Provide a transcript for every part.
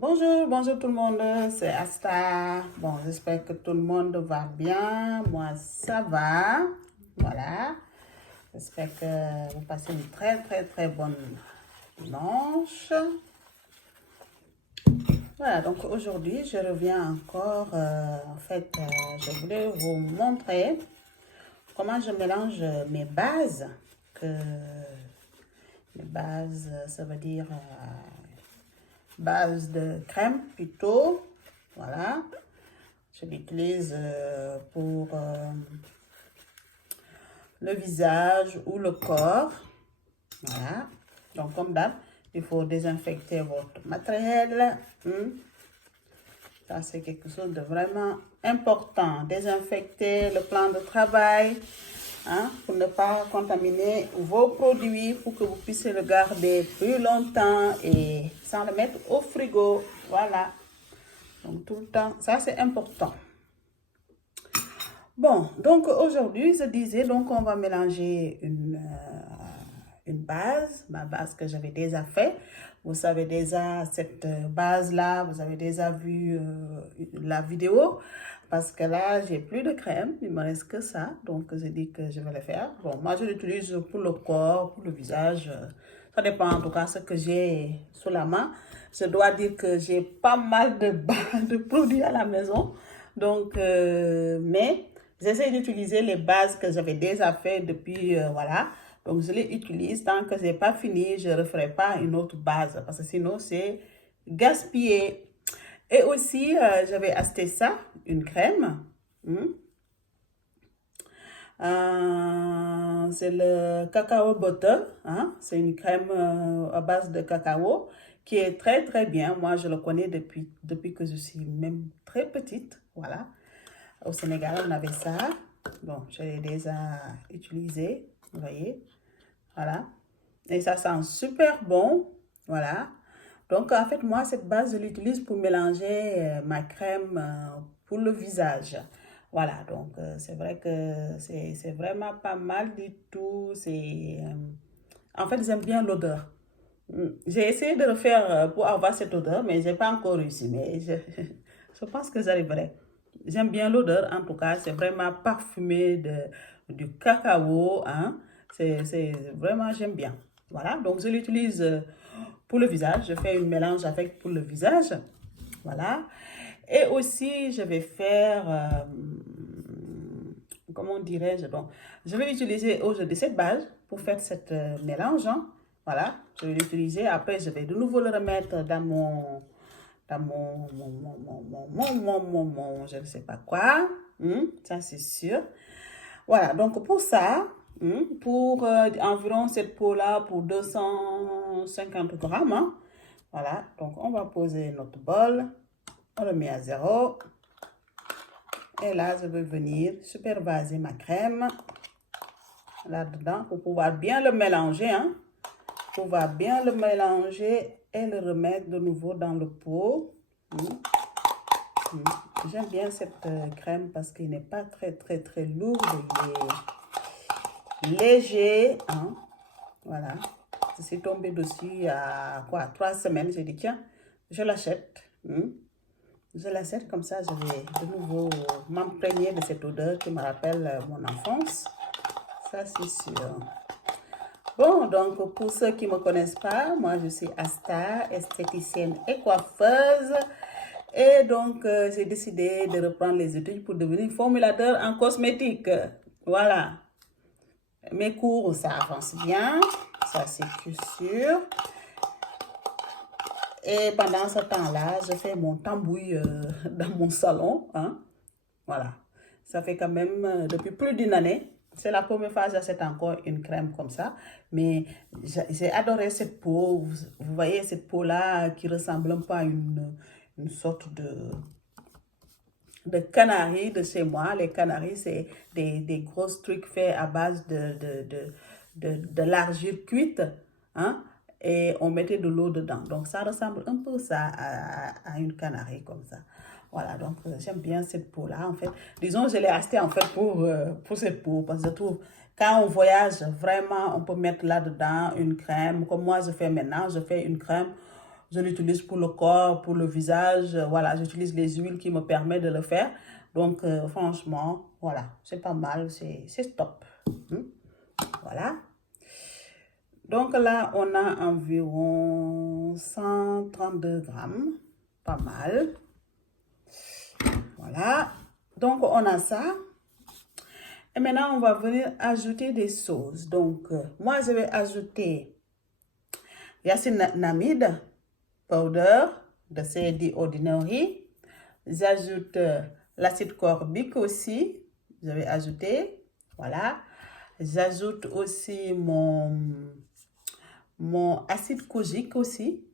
Bonjour, bonjour tout le monde, c'est Asta. Bon, j'espère que tout le monde va bien. Moi, ça va. Voilà. J'espère que vous passez une très bonne dimanche. Voilà, donc aujourd'hui, je reviens encore. Je voulais vous montrer comment je mélange mes bases. Mes bases, ça veut dire base de crème plutôt. Voilà. Je l'utilise pour le visage ou le corps. Voilà. Donc, comme d'hab, il faut désinfecter votre matériel. Ça, c'est quelque chose de vraiment important. Désinfecter le plan de travail pour ne pas contaminer vos produits, pour que vous puissiez le garder plus longtemps et sans le mettre au frigo. Voilà. Donc, tout le temps, ça, c'est important. Bon, donc aujourd'hui, je disais, donc on va mélanger une base, ma base que j'avais déjà fait. Vous savez déjà cette base-là, vous avez déjà vu la vidéo. Parce que là, j'ai plus de crème, il me reste que ça. Donc, j'ai dit que je vais le faire. Bon, moi, je l'utilise pour le corps, pour le visage. Ça dépend en tout cas ce que j'ai sous la main. Je dois dire que j'ai pas mal de produits à la maison. Donc, mais j'essaie d'utiliser les bases que j'avais déjà fait depuis, voilà. Donc, je les utilise. Tant que je n'ai pas fini, je ne referai pas une autre base. Parce que sinon, c'est gaspillé. Et aussi, j'avais acheté ça, une crème. C'est le cacao butter. C'est une crème à base de cacao qui est très bien. Moi, je le connais depuis que je suis même très petite. Voilà. Au Sénégal, on avait ça. Bon, je l'ai déjà utilisé. Vous voyez. Voilà. Et ça sent super bon. Voilà. Donc, en fait, moi, cette base, je l'utilise pour mélanger ma crème pour le visage. Voilà, donc c'est vrai que c'est vraiment pas mal du tout. En fait, j'aime bien l'odeur. J'ai essayé de le faire pour avoir cette odeur, mais je n'ai pas encore réussi. Mais je pense que j'arriverai. J'aime bien l'odeur, en tout cas, c'est vraiment parfumé du cacao. C'est vraiment, j'aime bien. Voilà, donc je l'utilise pour le visage. Je fais un mélange avec pour le visage. Voilà. Et aussi, je vais faire, comment dirais-je, bon, je vais utiliser aujourd'hui cette base pour faire cette mélange. Voilà, je vais l'utiliser. Après, je vais de nouveau le remettre dans je ne sais pas quoi. Ça, c'est sûr. Voilà, donc pour ça, pour environ cette peau-là, pour 250 grammes, voilà, donc on va poser notre bol, on le met à 0. Et là, je vais venir supervaser ma crème là-dedans pour pouvoir bien le mélanger, pour pouvoir bien le mélanger et le remettre de nouveau dans le pot. J'aime bien cette crème parce qu'il n'est pas très lourd, il est léger. Voilà. Je suis tombée dessus il y a 3 semaines. J'ai dit, tiens, je l'achète. Je l'achète comme ça, je vais de nouveau m'imprégner de cette odeur qui me rappelle mon enfance. Ça, c'est sûr. Bon, donc pour ceux qui ne me connaissent pas, moi je suis Asta, esthéticienne et coiffeuse. Et donc, j'ai décidé de reprendre les études pour devenir formulateur en cosmétique. Voilà. Mes cours, ça avance bien. Ça, c'est sûr. Et pendant ce temps-là, je fais mon tambouille dans mon salon. Voilà. Ça fait quand même depuis plus d'une année. C'est la première fois que j'achète encore une crème comme ça. Mais j'ai adoré cette peau. Vous voyez cette peau-là qui ressemble un peu à une sorte de canaries de chez moi. Les canaries, c'est des grosses trucs faits à base de l'argile cuite. Et on mettait de l'eau dedans. Donc, ça ressemble un peu ça à une canarie comme ça. Voilà, donc j'aime bien cette peau-là, en fait. Disons, je l'ai achetée, en fait, pour cette peau. Parce que je trouve, quand on voyage, vraiment, on peut mettre là-dedans une crème. Comme moi, je fais maintenant, je fais une crème Je l'utilise pour le corps, pour le visage. Voilà, j'utilise les huiles qui me permettent de le faire. Donc, franchement, voilà, c'est pas mal, c'est top. Voilà. Donc là, on a environ 132 grammes. Pas mal. Voilà. Donc, on a ça. Et maintenant, on va venir ajouter des sauces. Donc, moi, je vais ajouter Yacinamide powder de CAD Ordinary. J'ajoute l'acide corbique aussi. Je vais ajouter. Voilà. J'ajoute aussi mon acide kojique aussi.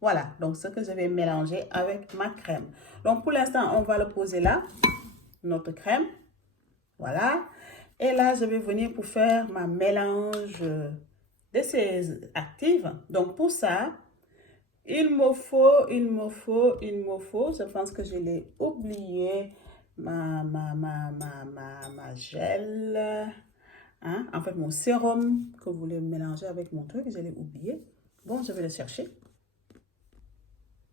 Voilà. Donc, ce que je vais mélanger avec ma crème. Donc, pour l'instant, on va le poser là. Notre crème. Voilà. Et là, je vais venir pour faire ma mélange de ces actifs. Donc, pour ça, il me faut, je pense que je l'ai oublié, ma gel, hein? En fait, mon sérum que vous voulez mélanger avec mon truc, je l'ai oublié. Bon, je vais le chercher.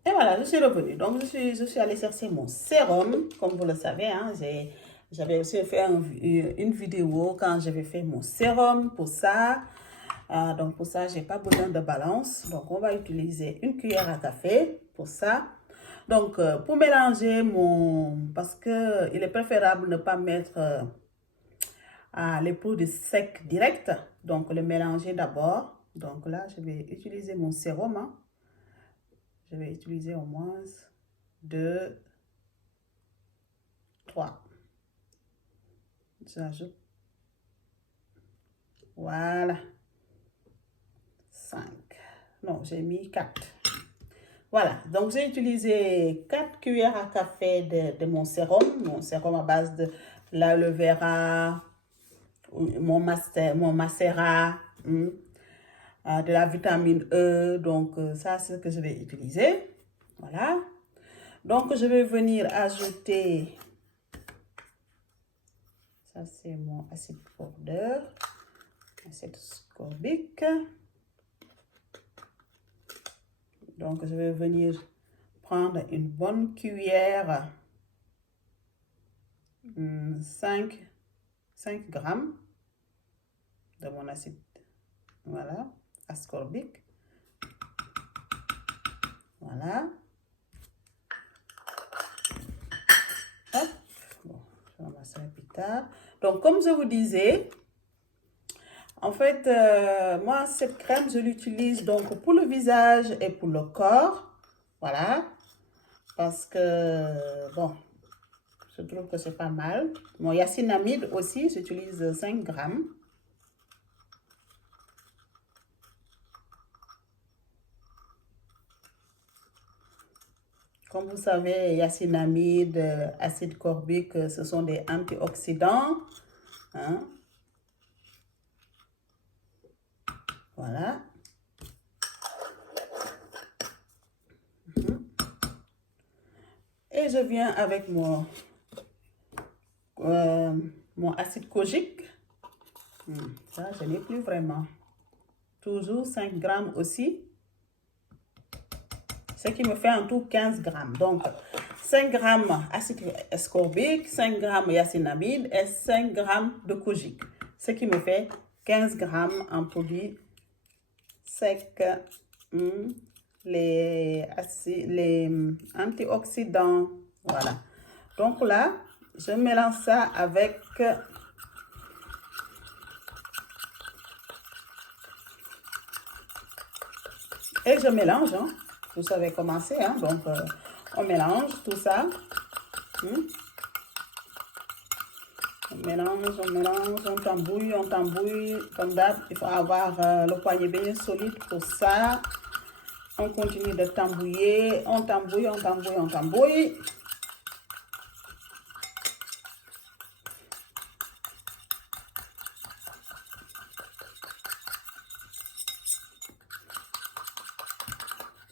Et voilà, je suis revenue. Donc, je suis allée chercher mon sérum, comme vous le savez, hein, j'avais aussi fait une vidéo quand j'avais fait mon sérum pour ça. Donc, pour ça, je n'ai pas besoin de balance. Donc, on va utiliser une cuillère à café pour ça. Donc, pour mélanger parce qu'il est préférable de ne pas mettre les produits secs directs. Donc, le mélanger d'abord. Donc, là, je vais utiliser mon sérum. Hein. Je vais utiliser au moins 2, 3. J'ajoute. Voilà. 5. Non, j'ai mis 4. Voilà. Donc, j'ai utilisé 4 cuillères à café de mon sérum. Mon sérum à base de l'aloe vera, mon macérat, de la vitamine E. Donc, ça, c'est ce que je vais utiliser. Voilà. Donc, je vais venir ajouter... Ça, c'est mon acide powder, acide scorbique. Donc, je vais venir prendre une bonne cuillère, 5 grammes de mon acide, voilà, ascorbique. Voilà. Hop. Bon, je vais ramasser plus tard. Donc, comme je vous disais, en fait, moi, cette crème, je l'utilise donc pour le visage et pour le corps. Voilà. Parce que, bon, je trouve que c'est pas mal. Mon yacinamide aussi, j'utilise 5 grammes. Comme vous savez, yacinamide, acide corbique, ce sont des antioxydants. Hein? Voilà. Et je viens avec mon acide kojique. Ça, je n'ai plus vraiment. Toujours 5 grammes aussi. Ce qui me fait en tout 15 grammes. Donc, 5 grammes acide ascorbique, 5 grammes yacinamide et 5 grammes de kojique. Ce qui me fait 15 grammes en produits secs. Les antioxydants. Voilà. Donc là, je mélange ça avec et je mélange. Hein. Vous savez comment c'est. Hein. Donc, on mélange tout ça. On mélange, on tambouille. Comme d'hab, il faut avoir le poignet bien solide pour ça. On continue de tambouiller, on tambouille.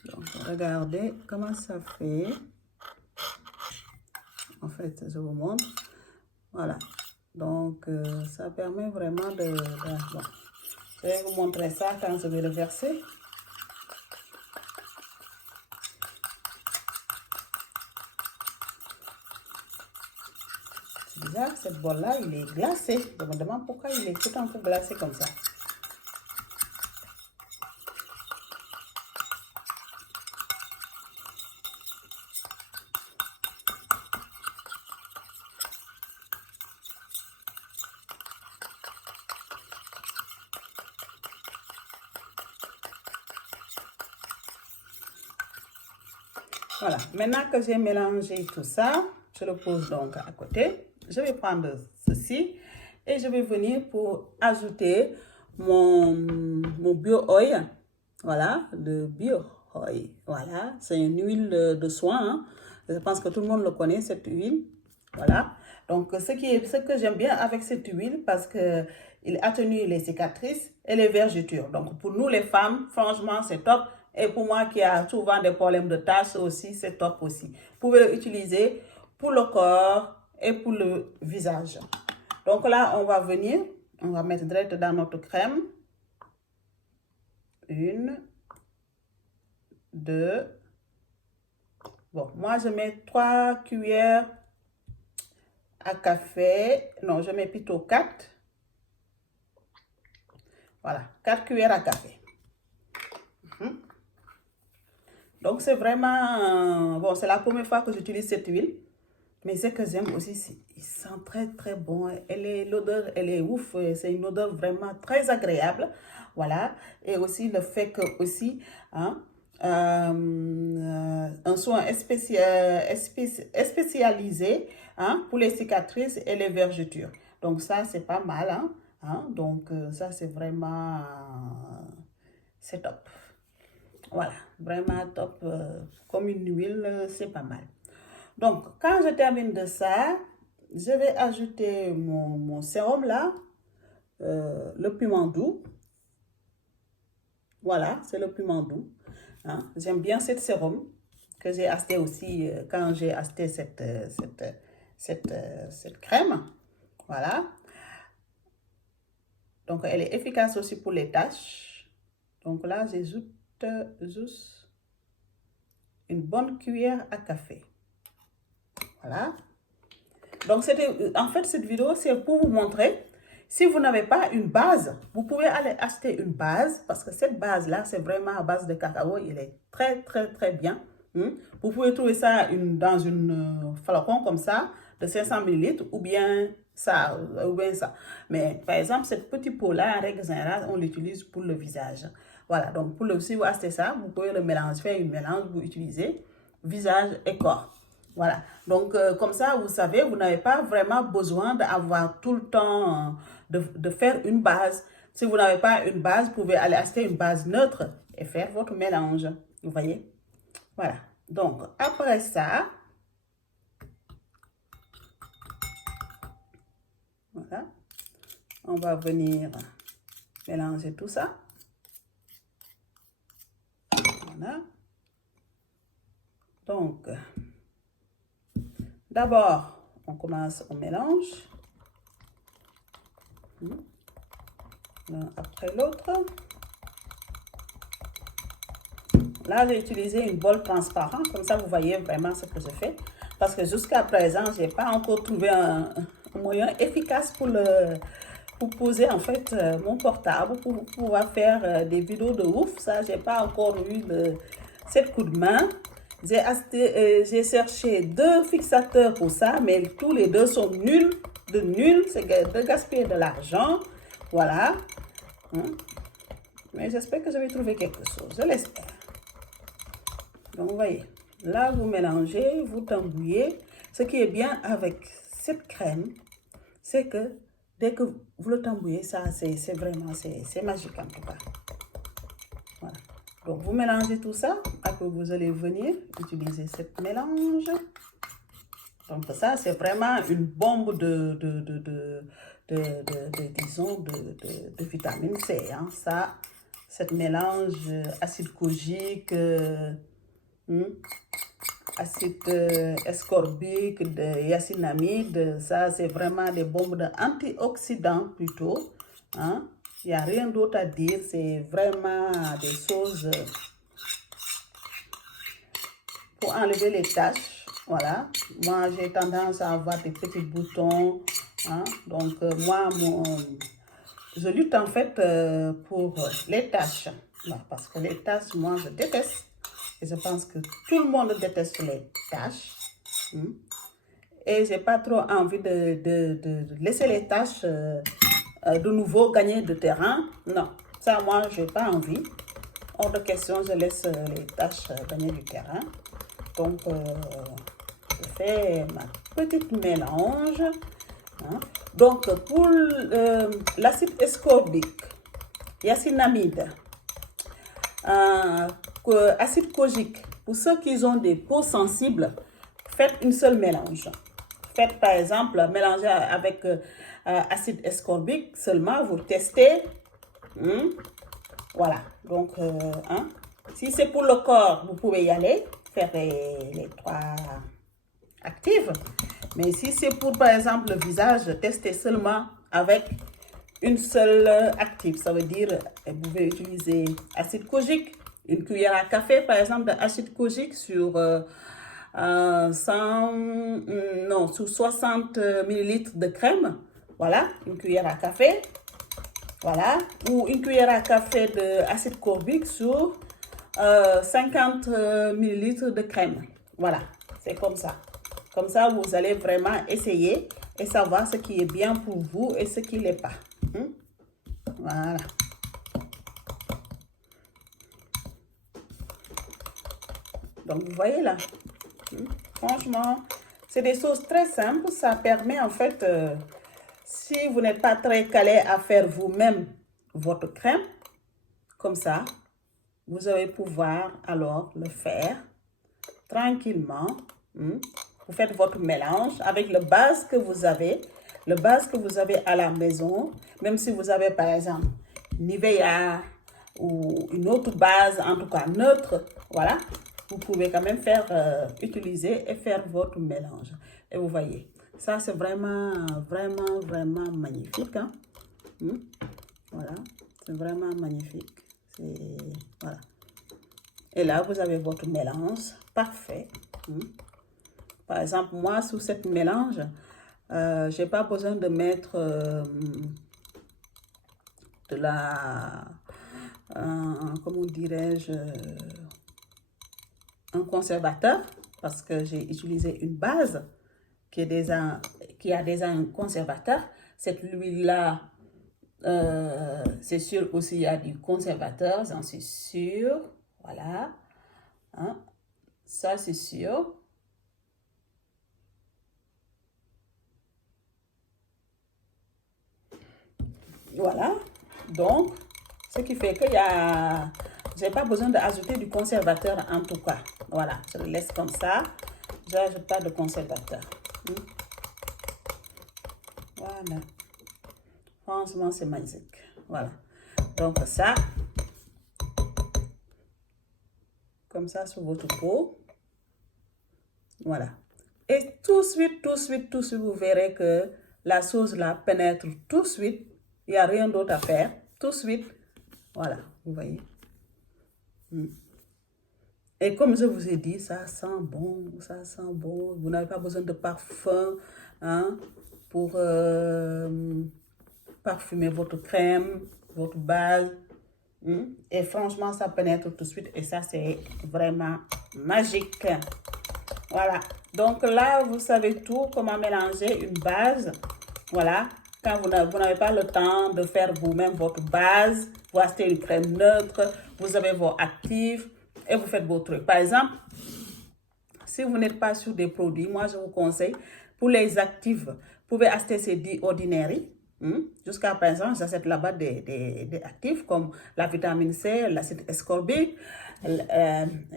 Donc, regardez comment ça fait. En fait, je vous montre. Voilà. Donc, ça permet vraiment de bon. Je vais vous montrer ça quand je vais le verser. bizarre, cette bol-là, il est glacé. Je me demande pourquoi il est tout un peu glacé comme ça. Voilà, maintenant que j'ai mélangé tout ça, je le pose donc à côté. Je vais prendre ceci et je vais venir pour ajouter mon bio oil. Voilà, le bio oil. Voilà, c'est une huile de soin. Hein. Je pense que tout le monde le connaît, cette huile. Voilà. Donc, ce que j'aime bien avec cette huile, parce que il atténue les cicatrices et les vergetures. Donc, pour nous les femmes, franchement, c'est top. Et pour moi qui a souvent des problèmes de taches aussi, c'est top aussi. Vous pouvez l'utiliser pour le corps et pour le visage. Donc là, on va venir, on va mettre direct dans notre crème. 1, 2. Bon, moi je mets 3 cuillères à café. Non, je mets plutôt 4. Voilà, 4 cuillères à café. Donc, c'est vraiment... bon, c'est la première fois que j'utilise cette huile. Mais ce que j'aime aussi, c'est qu'il sent très, très bon. L'odeur, elle est ouf. C'est une odeur vraiment très agréable. Voilà. Et aussi, le fait que aussi... Hein, un soin spécialisé hein, pour les cicatrices et les vergetures. Donc, ça, c'est pas mal. Hein. Donc, ça, c'est vraiment... c'est top. Voilà, vraiment top, comme une huile, c'est pas mal. Donc, quand je termine de ça, je vais ajouter mon sérum là, le piment doux. Voilà, c'est le piment doux. Hein. J'aime bien cette sérum que j'ai acheté aussi quand j'ai acheté cette crème. Voilà. Donc, elle est efficace aussi pour les taches. Donc là, j'ajoute juste une bonne cuillère à café. Voilà. Donc, en fait, cette vidéo, c'est pour vous montrer, si vous n'avez pas une base, vous pouvez aller acheter une base, parce que cette base-là, c'est vraiment à base de cacao. Il est très, très, très bien. Vous pouvez trouver ça dans une flacon comme ça, de 500 ml, ou bien ça. Mais, par exemple, cette petite pot-là, en règle générale, on l'utilise pour le visage. Voilà, donc, si vous achetez ça, vous pouvez le mélanger, faire une mélange, vous utilisez visage et corps. Voilà, donc comme ça, vous savez, vous n'avez pas vraiment besoin d'avoir tout le temps de faire une base. Si vous n'avez pas une base, vous pouvez aller acheter une base neutre et faire votre mélange. Vous voyez? Voilà, donc après ça, voilà, on va venir mélanger tout ça. Voilà. Donc, d'abord, on commence au mélange. L'un après l'autre. Là, j'ai utilisé une bol transparente. Comme ça, vous voyez vraiment ce que je fais. Parce que jusqu'à présent, je n'ai pas encore trouvé un moyen efficace pour poser en fait mon portable, pour pouvoir faire des vidéos de ouf. Ça, je n'ai pas encore eu cette coup de main. J'ai cherché 2 fixateurs pour ça, mais tous les 2 sont nuls. C'est de gaspiller de l'argent. Voilà. Mais j'espère que je vais trouver quelque chose. Je l'espère. Donc, vous voyez, là, vous mélangez, vous tambouillez. Ce qui est bien avec cette crème, c'est que dès que vous le tambouillez, ça, c'est vraiment, c'est magique en tout cas. Voilà. Donc, vous mélangez tout ça. Après, vous allez venir utiliser cette mélange. Donc, ça, c'est vraiment une bombe disons, de vitamine C. Hein. Ça, cette mélange acide kojique, acide ascorbique, de yacinamide, ça, c'est vraiment des bombes antioxydants plutôt. Hein. Il n'y a rien d'autre à dire, c'est vraiment des choses pour enlever les taches. Voilà, moi j'ai tendance à avoir des petits boutons, hein. Donc moi, je lutte en fait pour les taches. Voilà, parce que les taches, moi je déteste. Et je pense que tout le monde déteste les taches. Hein. Et j'ai pas trop envie de laisser les taches de nouveau gagner de terrain. Non, ça moi j'ai pas envie. Hors de question, je laisse les taches gagner du terrain. Donc, je fais ma petite mélange. Hein. Donc, pour l'acide ascorbique, niacinamide, acide kojique, pour ceux qui ont des peaux sensibles, faites une seule mélange. Faites par exemple, mélanger avec acide ascorbique seulement, vous testez. Voilà, donc, hein. Si c'est pour le corps, vous pouvez y aller, faire les 3 actives. Mais si c'est pour, par exemple, le visage, testez seulement avec une seule active. Ça veut dire, vous pouvez utiliser acide kojique, une cuillère à café, par exemple, d'acide kojique sur, sur 60 ml de crème. Voilà, une cuillère à café. Voilà, ou une cuillère à café d'acide corbique sur 50 ml de crème. Voilà, c'est comme ça. Comme ça, vous allez vraiment essayer et savoir ce qui est bien pour vous et ce qui ne l'est pas. Voilà. Donc, vous voyez là. Franchement, c'est des choses très simples. Ça permet en fait, si vous n'êtes pas très calé à faire vous-même votre crème, comme ça, vous allez pouvoir alors le faire tranquillement. Vous faites votre mélange avec le base que vous avez, à la maison. Même si vous avez par exemple Nivea ou une autre base, en tout cas neutre, voilà, vous pouvez quand même faire utiliser et faire votre mélange. Et vous voyez, ça c'est vraiment, vraiment, vraiment magnifique. Hein? Voilà, c'est vraiment magnifique. Voilà. Et là, vous avez votre mélange parfait. Par exemple, moi, sous cette mélange, je n'ai pas besoin de mettre de la, comment dirais-je, un conservateur, parce que j'ai utilisé une base qui a déjà un conservateur. Cette huile-là, c'est sûr aussi, il y a du conservateur, j'en suis sûre. Voilà. Hein? Ça, c'est sûr. Voilà. Donc, ce qui fait que je n'ai pas besoin d'ajouter du conservateur en tout cas. Voilà. Je le laisse comme ça. Je n'ajoute pas de conservateur. Voilà. Franchement, c'est magique. Voilà. Donc, ça. Comme ça sur votre peau. Voilà. Et tout de suite, vous verrez que la sauce là pénètre tout de suite. Il n'y a rien d'autre à faire. Tout de suite. Voilà, vous voyez. Et comme je vous ai dit, ça sent bon, ça sent bon. Vous n'avez pas besoin de parfum hein, pour parfumer votre crème, votre base. Et franchement, ça pénètre tout de suite. Et ça, c'est vraiment magique. Voilà. Donc là, vous savez tout, comment mélanger une base. Voilà. Quand vous n'avez pas le temps de faire vous-même votre base, vous achetez une crème neutre, vous avez vos actifs et vous faites vos trucs. Par exemple, si vous n'êtes pas sur des produits, moi je vous conseille, pour les actifs, vous pouvez acheter ces Ordinary. Jusqu'à présent, j'achète là-bas des actifs comme la vitamine C, l'acide ascorbique,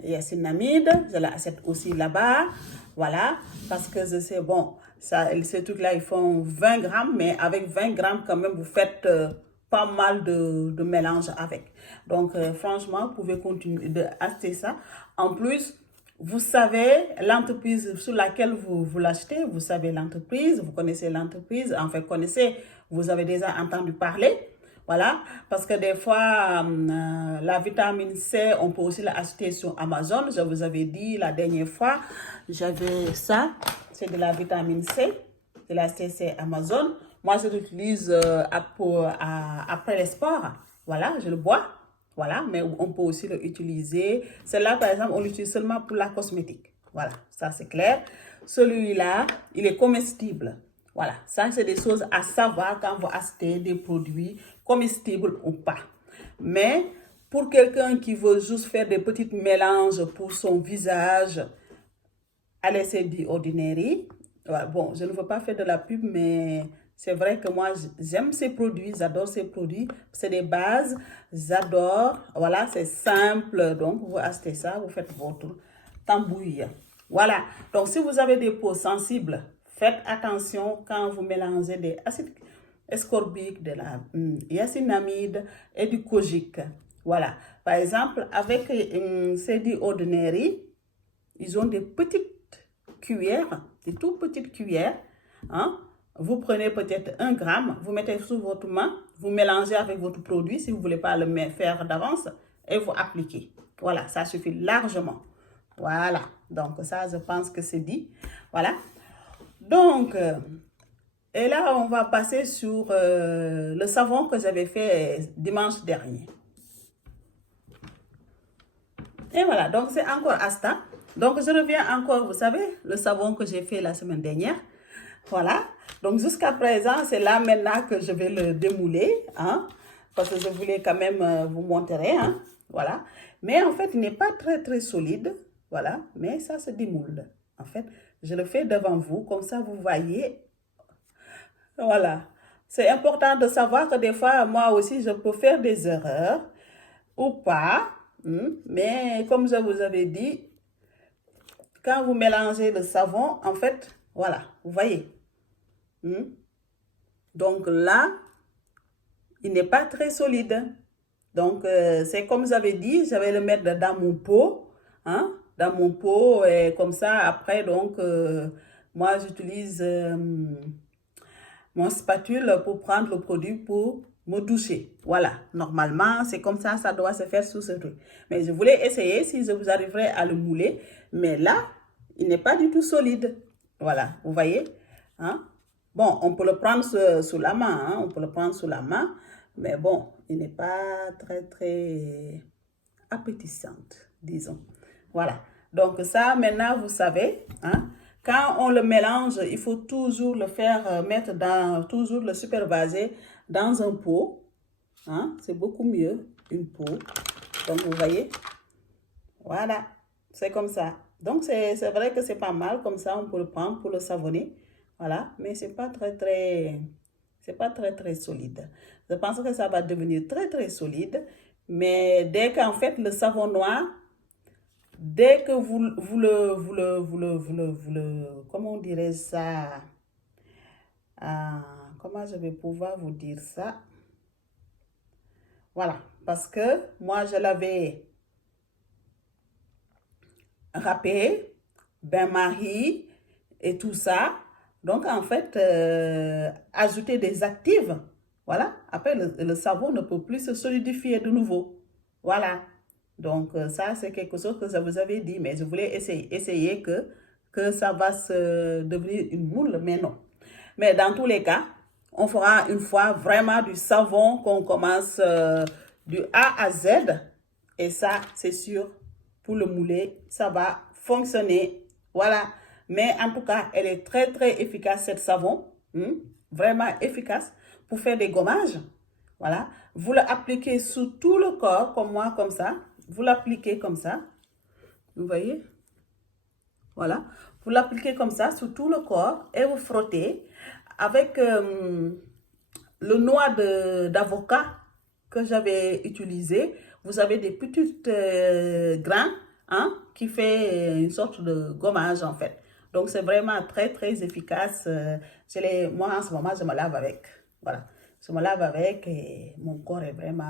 niacinamide, je l'achète aussi là-bas. Voilà, parce que je sais, bon, ces trucs-là, ils font 20 grammes, mais avec 20 grammes, quand même, vous faites pas mal de mélange avec. Donc, franchement, vous pouvez continuer d'acheter ça. En plus, vous savez l'entreprise sur laquelle vous l'achetez, vous savez l'entreprise, vous connaissez l'entreprise, enfin, vous avez déjà entendu parler. Voilà, parce que des fois, la vitamine C, on peut aussi l'acheter sur Amazon. Je vous avais dit la dernière fois, j'avais ça, c'est de la vitamine C, de la CC Amazon. Moi, je l'utilise après les sports. Voilà, je le bois. Voilà, mais on peut aussi l'utiliser. Celle-là, par exemple, on l'utilise seulement pour la cosmétique. Voilà, ça c'est clair. Celui-là, il est comestible. Voilà, ça c'est des choses à savoir quand vous achetez des produits comestibles ou pas. Mais pour quelqu'un qui veut juste faire des petits mélanges pour son visage, allez, c'est du Ordinary. Ouais, bon, je ne veux pas faire de la pub, mais c'est vrai que moi, j'aime ces produits, j'adore ces produits. C'est des bases, j'adore. Voilà, c'est simple. Donc, vous achetez ça, vous faites votre tambouille. Voilà. Donc, si vous avez des peaux sensibles, faites attention quand vous mélangez des acides ascorbiques, de la niacinamide et du kojic. Voilà. Par exemple, avec c'est du Ordinary, ils ont des petites cuillères, des tout petites cuillères. Hein? Vous prenez peut-être 1 gramme, vous mettez sous votre main, vous mélangez avec votre produit si vous ne voulez pas le faire d'avance et vous appliquez. Voilà, ça suffit largement. Voilà, donc ça, je pense que c'est dit. Voilà. Donc, et là, on va passer sur le savon que j'avais fait dimanche dernier. Et voilà, donc c'est encore Asta. Donc je reviens encore, vous savez, le savon que j'ai fait la semaine dernière. Voilà, donc jusqu'à présent, c'est là maintenant que je vais le démouler, hein, parce que je voulais quand même vous montrer, hein, voilà. Mais en fait, il n'est pas très solide, voilà, mais ça se démoule. En fait, je le fais devant vous, comme ça vous voyez, voilà. C'est important de savoir que des fois, moi aussi, je peux faire des erreurs ou pas, mais comme je vous avais dit, quand vous mélangez le savon, en fait, voilà, vous voyez. Donc là, il n'est pas très solide. Donc, c'est comme j'avais dit, je vais le mettre dans mon pot, hein, dans mon pot, et comme ça, après, donc, moi, j'utilise mon spatule pour prendre le produit pour me doucher. Voilà, normalement, c'est comme ça doit se faire sous ce truc. Mais je voulais essayer si je vous arriverai à le mouler, mais là, il n'est pas du tout solide. Voilà, vous voyez, hein? Bon, on peut le prendre sous la main, hein? On peut le prendre sous la main, mais bon, il n'est pas très appétissante, disons. Voilà, donc ça, maintenant, vous savez, hein? Quand on le mélange, il faut toujours le faire mettre toujours le supervaser dans un pot. Hein? C'est beaucoup mieux, une peau. Donc, vous voyez, voilà, c'est comme ça. Donc, c'est vrai que c'est pas mal, comme ça, on peut le prendre pour le savonner. Voilà, mais c'est pas très solide. Je pense que ça va devenir très solide. Mais dès qu'en fait, le savon noir, dès que comment on dirait ça? Comment je vais pouvoir vous dire ça? Voilà, parce que moi, je l'avais râpé, bain-marie et tout ça. Donc, en fait, ajouter des actifs. Voilà, après, le savon ne peut plus se solidifier de nouveau. Voilà. Donc, ça, c'est quelque chose que je vous avais dit, mais je voulais essayer que ça va se devenir une boule, mais non. Mais dans tous les cas, on fera une fois vraiment du savon qu'on commence du A à Z. Et ça, c'est sûr, pour le mouler, ça va fonctionner. Voilà. Mais en tout cas, elle est très efficace, cette savon. Vraiment efficace pour faire des gommages. Voilà. Vous l'appliquez sur tout le corps, comme moi, comme ça. Vous l'appliquez comme ça. Vous voyez? Voilà. Vous l'appliquez comme ça sur tout le corps et vous frottez avec le noix d'avocat que j'avais utilisé. Vous avez des petites grains, hein, qui fait une sorte de gommage en fait. Donc c'est vraiment très efficace. Moi en ce moment je me lave avec. Voilà. Je me lave avec et mon corps est vraiment...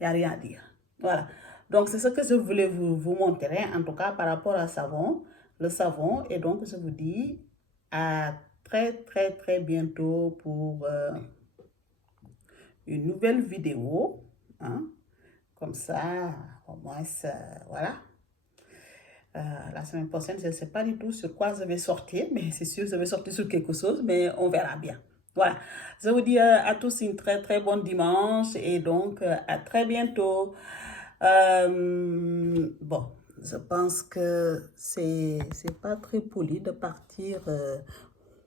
Il n'y a rien à dire. Voilà. Donc c'est ce que je voulais vous montrer en tout cas par rapport au savon. Le savon. Et donc je vous dis à très bientôt pour une nouvelle vidéo. Hein? Comme ça, au moins, voilà. La semaine prochaine, je ne sais pas du tout sur quoi je vais sortir, mais c'est sûr, je vais sortir sur quelque chose, mais on verra bien. Voilà. Je vous dis à tous une très, très bonne dimanche et donc à très bientôt. Bon, je pense que c'est pas très poli de partir.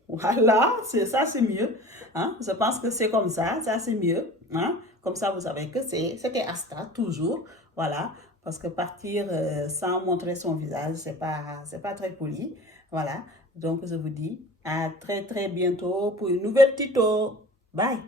Voilà, ça, c'est mieux. Hein? Je pense que c'est comme ça c'est mieux. Hein? Comme ça, vous savez que c'était Asta, toujours. Voilà, parce que partir sans montrer son visage, c'est pas très poli. Voilà, donc je vous dis à très très bientôt pour une nouvelle tuto. Bye!